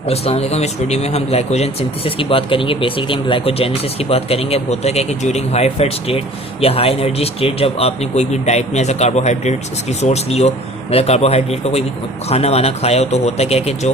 अस्सलाम वालेकुम। इस वीडियो में हम ग्लाइकोजन सिंथेसिस की बात करेंगे। बेसिकली हम ग्लाइकोजेनेसिस की बात करेंगे। अब होता क्या है कि ड्यूरिंग हाई फैट स्टेट या हाई एनर्जी स्टेट, जब आपने कोई भी डाइट में एज अ कार्बोहाइड्रेट इसकी सोर्स ली हो, मतलब कार्बोहाइड्रेट का कोई भी खाना वाना खाया हो, तो होता क्या है कि जो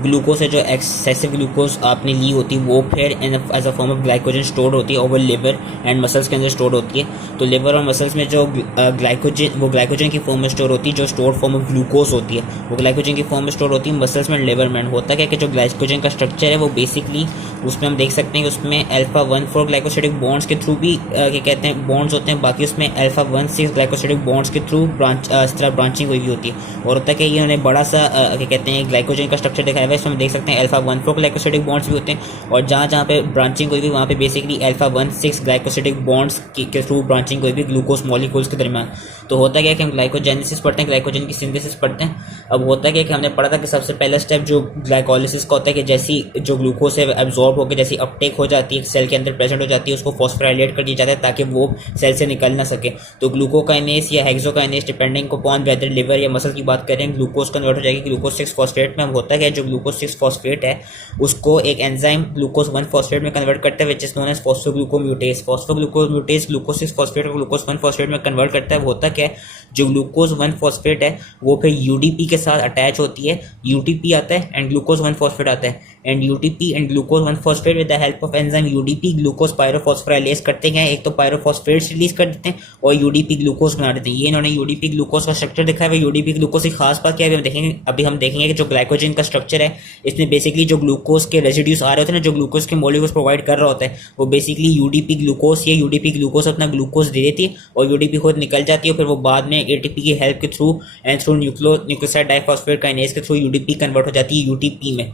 ग्लूकोज है, जो एक्सेसिव ग्लूकोज आपने ली होती है, वो फिर as a form of glycogen store होती है ओवर लिवर एंड मसल्स के अंदर स्टोर होती है। तो लिवर और मसल्स में जो ग्लाइकोजन की फॉर्म में स्टोर होती है, जो स्टोर फॉर्म ऑफ ग्लूकोज होती है वो ग्लाइकोजन की फॉर्म में स्टोर होती है मसल्स में, लिवर में। होता क्या है कि जो ग्लाइकोजन का स्ट्रक्चर है वो बेसिकली उसमें हम देख सकते हैं कि उसमें अल्फा 1,4 ग्लाइकोसिडिक बॉन्ड्स के थ्रू भी क्या कहते हैं बॉन्ड्स होते हैं। बाकी उसमें अल्फा 1,6 ग्लाइकोसिडिक बॉन्ड्स के थ्रू इस तरह ब्रांचिंग हुई भी होती है। और होता है कि ये उन्हें बड़ा सा क्या कहते हैं ग्लाइकोजन का स्ट्रक्चर दिखाया हुआ है। इसमें हम देख सकते हैं अल्फा 1,4 ग्लाइकोसिडिक बॉन्ड्स भी होते हैं, और जहाँ जहाँ पे ब्रांचिंग हुई भी वहाँ पे बेसिकली अल्फा 1,6 ग्लाइकोसिडिक बॉन्ड्स के थ्रू ब्रांचिंग हुई भी ग्लूकोज मॉलिक्यूल्स के दरमियान। तो होता क्या है कि हम ग्लाइकोजेनेसिस पढ़ते हैं, ग्लाइकोजन की सिंथेसिस पढ़ते हैं। अब होता क्या है कि हमने पढ़ा था कि सबसे पहला स्टेप जो ग्लाइकोलिसिस का होता है कि जैसी जो ग्लूकोज है एब्जॉर्ब होकर जैसी अपटेक हो जाती है, सेल के अंदर प्रेजेंट हो जाती है, उसको फॉस्फोराइलेट कर दिया जाता है ताकि वो सेल से निकल ना सके। तो ग्लूकोकाइनेस या hexokinase, depending upon weather liver या मसल की बात करें, ग्लूकोज कन्वर्ट हो जाएगी ग्लूकोज 6 फॉस्फेट में। अब होता है जो ग्लूकोज 6 फॉस्फेट है उसको एक एंजाइम ग्लूकोज 1 फॉस्फेट में कन्वर्ट करता है, which is known as phosphoglucomutase. Phosphoglucomutase glucose 6 phosphate को ग्लूकोज 1 फॉस्फेट में कन्वर्ट करता है। होता क्या है, जो ग्लूकोज 1 फॉस्फेट है वो फिर यूडीपी के साथ अटैच होती है। यूटीपी आता है एंड ग्लूकोज 1 फॉस्फेट आता है, and UTP and glucose 1 phosphate with the help of enzyme UDP glucose pyrophosphorylase करते हैं। एक तो पायरोफॉस्फेट्स रिलीज कर देते हैं और यूडीपी ग्लूकोज बना देते हैं। ये इन्होंने यूडीपी ग्लूकोज का स्ट्रक्चर दिखाया है। यूडीपी ग्लूकोज की खास बात क्या है अभी हम देखेंगे कि जो ग्लाइकोजन का स्ट्रक्चर है इसमें बेसिकली जो ग्लूकोज के रेजिड्यूज आ रहे होते हैं ना, जो ग्लूकोज के मॉलिक्यूल्स प्रोवाइड कर रहा होता है, वो बेसिकली यूडीपी ग्लूकोज या यूडीपी ग्लूकोज अपना ग्लूकोज दे देती है और यूडीपी खुद निकल जाती है। फिर वो बाद में एटीपी की हेल्प के through and through nucleoside diphosphate kinase के थ्रू यूडीपी कन्वर्ट हो जाती है यूटीपी में।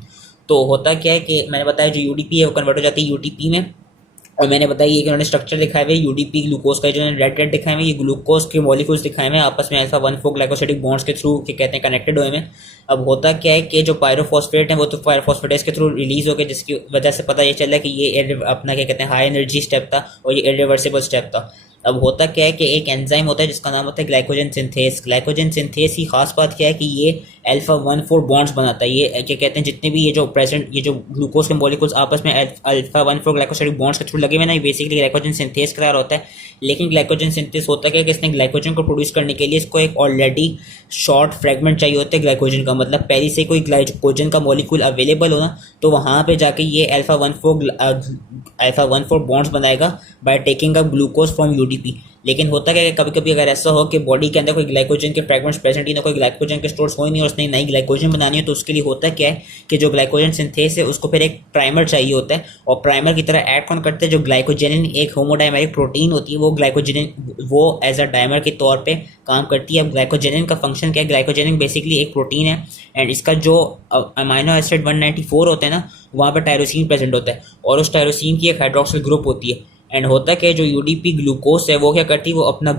तो होता क्या है कि मैंने बताया जो यूडीपी है वो कन्वर्ट हो जाती है यूटीपी में। और मैंने बताया ये कि उन्होंने स्ट्रक्चर दिखाए हुए यूडीपी ग्लूकोज का, जो रेड रेड दिखाए हुए ये ग्लूकोज के मॉलिक्यूल्स दिखाए हुए आपस में अल्फा 1,4 ग्लाइकोसिडिक बॉन्ड्स के थ्रू के कहते हैं कनेक्टेड हुए हैं। अब होता क्या है कि जो पायरोफॉस्फेट है वो तो पायरोफॉस्फेटेस के थ्रू रिलीज हो गए, जिसकी वजह से पता ये चला कि ये अपना क्या कहते हैं हाई एनर्जी स्टेप था और ये इरिवर्सिबल स्टेप था। अब होता क्या है कि एक एंजाइम होता है जिसका नाम होता है ग्लाइकोजन सिंथेस। ग्लाइकोजन सिंथेस की खास बात क्या है कि ये अल्फा 1,4 बॉन्ड्स बनाता है। ये क्या कहते हैं जितने भी ये जो ग्लूकोज के मॉलिक्यूल्स आपस में अल्फा 1,4 ग्लाइकोसाइडिक बॉन्ड्स के थ्रू लगे हुए ना, बेसिकली ग्लाइकोजन सिंथेस करार होता है। लेकिन ग्लाइकोजन सिंथेस होता क्या है कि इसने ग्लाइकोजन को प्रोड्यूस करने के लिए इसको एक ऑलरेडी शॉर्ट फ्रेगमेंट चाहिए होता है ग्लाइकोजन का, मतलब पहले से कोई ग्लाइकोजन का मॉलिक्यूल अवेलेबल हो ना, तो वहाँ पे जाके ये अल्फा 1,4 बॉन्ड्स बनाएगा by taking up glucose from UDP. लेकिन होता क्या है कभी कभी अगर ऐसा हो कि बॉडी के अंदर कोई ग्लाइकोजन के फ्रेगमेंट्स प्रेजेंट ही ना, कोई ग्लाइकोजन के स्टोर्स हो ही नहीं और उसने नई ग्लाइकोजन बनानी है, तो उसके लिए होता क्या है कि जो ग्लाइकोजन सिंथेस है उसको फिर एक प्राइमर चाहिए होता है। और प्राइमर की तरह ऐड कौन करते हैं, जो ग्लाइकोजेनिन एक होमोडाइमेरिक प्रोटीन होती है, वो एज अ डाइमर के तौर पर काम करती है। अब ग्लाइकोजेनिन का फंक्शन क्या है, ग्लाइकोजेनिन बेसिकली एक प्रोटीन है एंड इसका जो अमाइनो एसिड 194 होते हैं ना, वहाँ पर टायरोसिन प्रेजेंट होता है और उस टायरोसिन की एक हाइड्रोक्सिल ग्रुप होती है। एंड होता कि जो यूडीपी ग्लूकोज है वो क्या करती है, वो अपना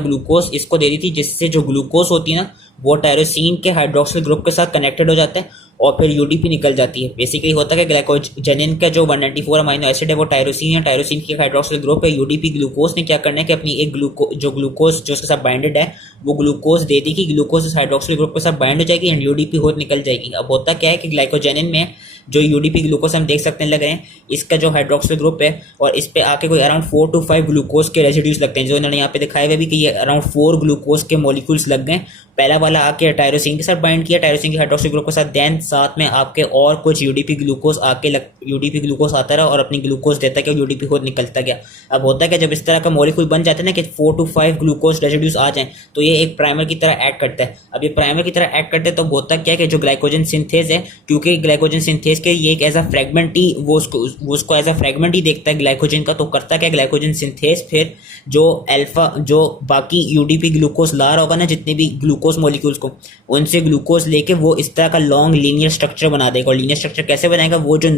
ग्लूकोज इसको दे दी थी, जिससे जो ग्लूकोज होती है ना वो टायरोसिन के हाइड्रोक्सिल ग्रुप के साथ कनेक्टेड हो जाता है और फिर यूडीपी निकल जाती है। बेसिकली होता है कि ग्लाइकोजेनिन का जो 194 अमाइनो एसिड है वो टायरोसिन है, टायरोसिन की हाइड्रोक्सिल ग्रुप है। यूडीपी ग्लूकोज ने क्या करना है कि अपनी एक ग्लूकोज जो उसके साथ बाइंडेड है वो ग्लूकोज दे दी कि ग्लूकोज इस हाइड्रोक्सिल ग्रुप के साथ बाइंड हो जाएगी एंड यूडीपी खुद निकल जाएगी। अब होता क्या है कि ग्लाइकोजेनिन में जो यूडीपी ग्लूकोज हम देख सकते हैं लग रहे हैं, इसका जो हाइड्रोक्सिल ग्रुप है और इस पे आके कोई अराउंड 4 to 5 ग्लूकोज के रेसिड्यूज लगते हैं, जो इन्होंने यहाँ पे दिखाए हुए भी कि ये अराउंड 4 ग्लूकोज के मॉलिक्यूल्स लग गए। पहला वाला आके टायरोसिन के साथ बाइंड किया, टायरोसिन के हाइड्रोक्सिल ग्रुप के साथ, देन साथ में आपके और कुछ यूडीपी ग्लूकोज आता रहा और अपनी ग्लूकोज देता गया, यूडीपी खुद निकलता गया। अब होता है कि जब इस तरह का मॉलिक्यूल बन जाता है ना कि 4 to 5 ग्लूकोज रेसिड्यूज आ जाएं, तो ये एक प्राइमर की तरह एक्ट करता है। अब ये प्राइमर की तरह एक्ट करते हैं तो होता क्या है कि जो ग्लाइकोजन सिंथेज है, क्योंकि ग्लाइकोजन सिंथेज के ये एक एज अ फ्रेगमेंट ही वो उसको एज अ फ्रेगमेंट ही देखता है ग्लाइकोजन का, तो करता क्या ग्लाइकोजन सिंथेज फिर जो बाकी यूडीपी ग्लूकोज ला रहा होगा ना, जितने भी ग्लूकोज मॉलिक्यूल्स को, उनसे ग्लूकोज लेके वो इस तरह का लॉन्ग लीनियर स्ट्रक्चर बना देगा। और लीनियर स्ट्रक्चर कैसे बनाएगा, वो जो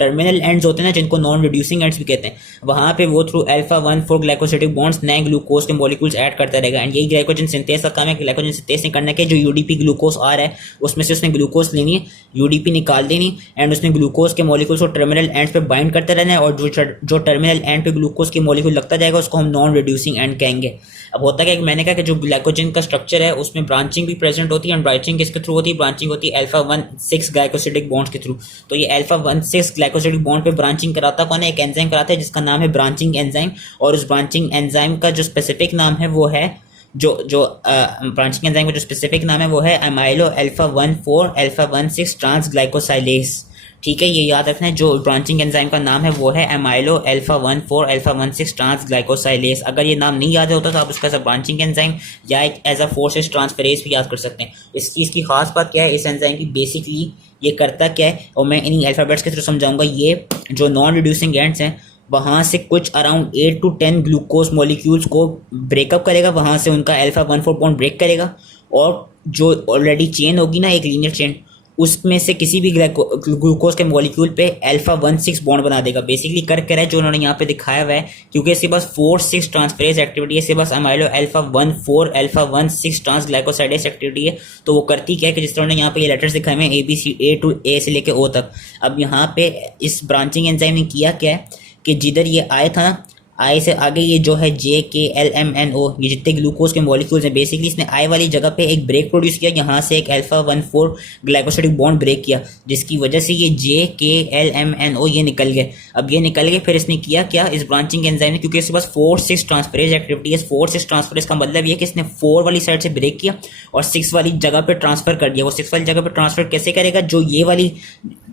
टर्मिनल एंड्स होते हैं ना, जिनको नॉन रिड्यूसिंग एंड्स भी कहते हैं, वहां पे वो थ्रू अल्फा 1,4 ग्लाइकोसिडिक बॉन्ड्स नए ग्लूकोज के मॉलिक्यूल्स ऐड करता रहेगा। एंड यही ग्लाइकोजन सिंथेज का काम है। ग्लाइकोजन सिंथेज ने करना है कि जो यूडीपी ग्लूकोज आ रहा है उसमें से उसने ग्लूकोज लेनी है, यूडीपी निकाल देनी एंड उसने ग्लूकोज के मॉलिक्यूल्स को टर्मिनल एंड्स पे बाइंड करते रहना है, और जो टर्मिनल एंड पे ग्लूकोज की मॉलिक्यूल लगता जाएगा उसको हम नॉन रिड्यूसिंग एंड कहेंगे। अब होता क्या है, मैंने कहा कि जो ग्लाइकोजन का स्ट्रक्चर है उसमें ब्रांचिंग भी प्रेजेंट होती है, एंड ब्रांचिंग किसके थ्रू होती है, ब्रांचिंग होती है अल्फा 1,6 ग्लाइकोसिडिक बॉन्ड्स के थ्रू। तो ये अल्फा 1,6 ग्लाइकोसिडिक बॉन्ड पे ब्रांचिंग कराता कौन है? एक एंजाइम कराता है जिसका नाम है ब्रांचिंग एंजाइम, और उस ब्रांचिंग एंजाइम का जो स्पेसिफिक नाम है वो है ब्रांचिंग एंजाइम का जो स्पेसिफिक नाम है वो है अमाइलो अल्फा 1,4 अल्फा 1,6 ट्रांस ग्लाइकोसाइलेज। ठीक है, ये याद रखना है, जो ब्रांचिंग एंजाइम का नाम है वो है अमाइलो अल्फा 1,4 अल्फा 1,6 ट्रांस ग्लाइकोसाइलेज। अगर ये नाम नहीं याद होता तो आप उसका एज ब्रांचिंग एंजाइम या एक एज अ 4,6 ट्रांसफेरेज भी याद कर सकते हैं। इस चीज़ की खास बात क्या है, इस एंजाइम की बेसिकली ये करता क्या है, और मैं इन्हीं अल्फाबेट्स के थ्रू समझाऊंगा। ये जो नॉन रिड्यूसिंग एंड्स हैं वहाँ से कुछ अराउंड 8 to 10 ग्लूकोज मॉलिक्यूल्स को ब्रेकअप करेगा, वहाँ से उनका अल्फा 1,4 बॉन्ड ब्रेक करेगा, और जो ऑलरेडी चेन होगी ना, एक लीनियर चेन, उसमें से किसी भी ग्लूकोज के मॉलिक्यूल पे अल्फा 1,6 बॉन्ड बना देगा। बेसिकली कर क्या है जो उन्होंने यहाँ पे दिखाया हुआ है, क्योंकि इसके पास 4,6 ट्रांसफेरेज एक्टिविटी है, इसके पास amylo alpha 1,4 alpha 1,6 trans glycosidase activity है। तो वो करती क्या है कि जिस तरह उन्होंने यहाँ पे ये लेटर्स दिखाए हुए हैं A से लेके O तक। अब यहाँ पे इस ब्रांचिंग एंजाइम ने किया क्या है कि जिधर ये आए था ना, आई से आगे ये जो है JKLMNO, ये जितने ग्लूकोज के मॉलिक्यूल्स हैं, बेसिकली इसने आई वाली जगह पे एक ब्रेक प्रोड्यूस किया, यहाँ से एक अल्फा 1,4 ग्लाइकोसाइडिक बॉन्ड ब्रेक किया, जिसकी वजह से ये JKLMNO ये निकल गए। अब ये निकल गए, फिर इसने किया क्या इस ब्रांचिंग एंजाइम ने, क्योंकि इसके पास 4,6 ट्रांसफेरेज एक्टिविटी है। 4,6 ट्रांसफेरेज का मतलब ये कि इसने 4 वाली साइड से ब्रेक किया और 6 वाली जगह पे ट्रांसफर कर दिया। वो 6 वाली जगह पे ट्रांसफर कैसे करेगा? जो ये वाली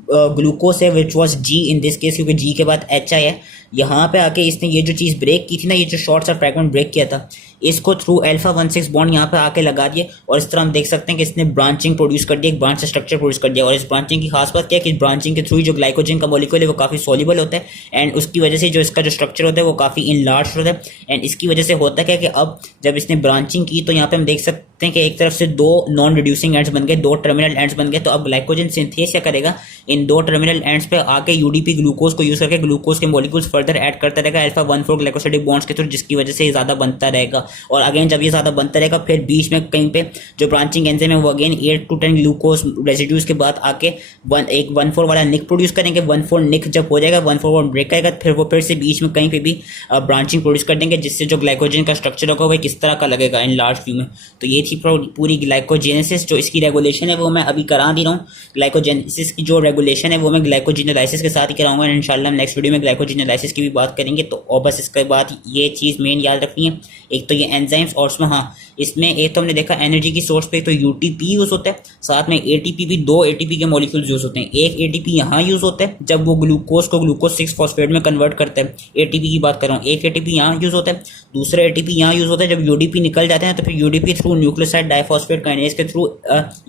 ग्लूकोज है which was G in this case, क्योंकि G के बाद HI है, यहाँ पे आके इसने ये जो चीज़ ब्रेक की थी ना, ये जो शॉर्ट सा फ्रैगमेंट ब्रेक किया था, इसको थ्रू अल्फा 1,6 बॉन्ड यहाँ पे आके लगा दिए, और इस तरह हम देख सकते हैं कि इसने ब्रांचिंग प्रोड्यूस कर दिया, एक ब्रांच स्ट्रक्चर प्रोड्यूस कर दिया। और इस ब्रांचिंग की खास बात क्या है कि ब्रांचिंग के थ्रू जो ग्लाइकोजन का मॉलिक्यूल है वो काफ़ी सॉल्युबल होता है, एंड उसकी वजह से जो इसका जो स्ट्रक्चर होता है वो काफ़ी इनलार्ज होता है। एंड इसकी वजह से होता क्या है कि अब जब इसने ब्रांचिंग की तो यहाँ पे हम देख सकते हैं कि एक तरफ से 2 नॉन रिड्यूसिंग एंड्स बन गए, 2 टर्मिनल एंड्स बन गए। तो अब ग्लाइकोजन सिंथेस क्या करेगा, इन 2 टर्मिनल एंड्स पे आके UDP ग्लूकोज को यूज करके ग्लूकोज के मॉलिक्यूल्स फर्दर ऐड करता रहेगा अल्फा 1,4 ग्लाइकोसाइडिक बॉन्ड्स के थ्रू, जिसकी वजह से ये ज़्यादा बनता रहेगा। और अगेन जब ये ज़्यादा बनता रहेगा, फिर बीच में कहीं पे जो ब्रांचिंग एंजाइम है वो अगेन 8 to 10 ग्लूकोज रेसिड्यूज के बाद आके एक 1,4 वाला निक प्रोड्यूस करेंगे। 1,4 निक जब हो जाएगा, 1,4 बॉन्ड ब्रेक करेगा, फिर वो फिर से बीच में कहीं पे भी ब्रांचिंग प्रोड्यूस कर देंगे, जिससे जो ग्लाइकोजन का स्ट्रक्चर होगा वो किस तरह का लगेगा इन लार्ज व्यू में। तो ये थी पूरी ग्लाइकोजेनेसिस। जो इसकी रेगुलेशन है वो मैं अभी करा दे रहा हूँ। ग्लाइकोजेनेसिस की जो रेगुलेशन है वो मैं ग्लाइकोजिनोलाइसिस के साथ ही कराऊंगा, एंड इंशाल्लाह नेक्स्ट वीडियो में ग्लाइकोजिनोलाइसिस की भी बात करेंगे। तो और बस इसके बाद ये चीज़ मेन याद रखनी है, एक तो ये एंजाइम्स, और उसमें हाँ इसमें एक तो हमने देखा एनर्जी की सोर्स पे तो UTP यूज़ होता है, साथ में ATP भी, 2 ATP के मॉलिक्यूल्स यूज़ होते हैं। एक ATP यहाँ यूज़ होता है जब वो ग्लूकोज को ग्लूकोज 6 फॉस्फेट में कन्वर्ट करता है, ATP की बात कर रहा हूँ। एक ATP यहाँ यूज़ होता है, दूसरा ATP यहाँ यूज़ होता है जब UDP निकल जाते हैं, तो फिर UDP through nucleoside diphosphate kinase के थ्रू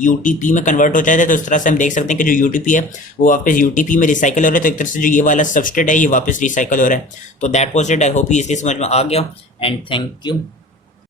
UTP में कन्वर्ट हो जाता है। तो इस तरह से हम देख सकते हैं कि जो UTP है वो वापस UTP में रिसाइकल हो रहा है। तो एक तरह से जो ये वाला सबस्ट्रेट है ये वापस रिसाइकल हो रहा है। तो that was it. I hope ये इसलिए समझ में आ गया, एंड थैंक यू।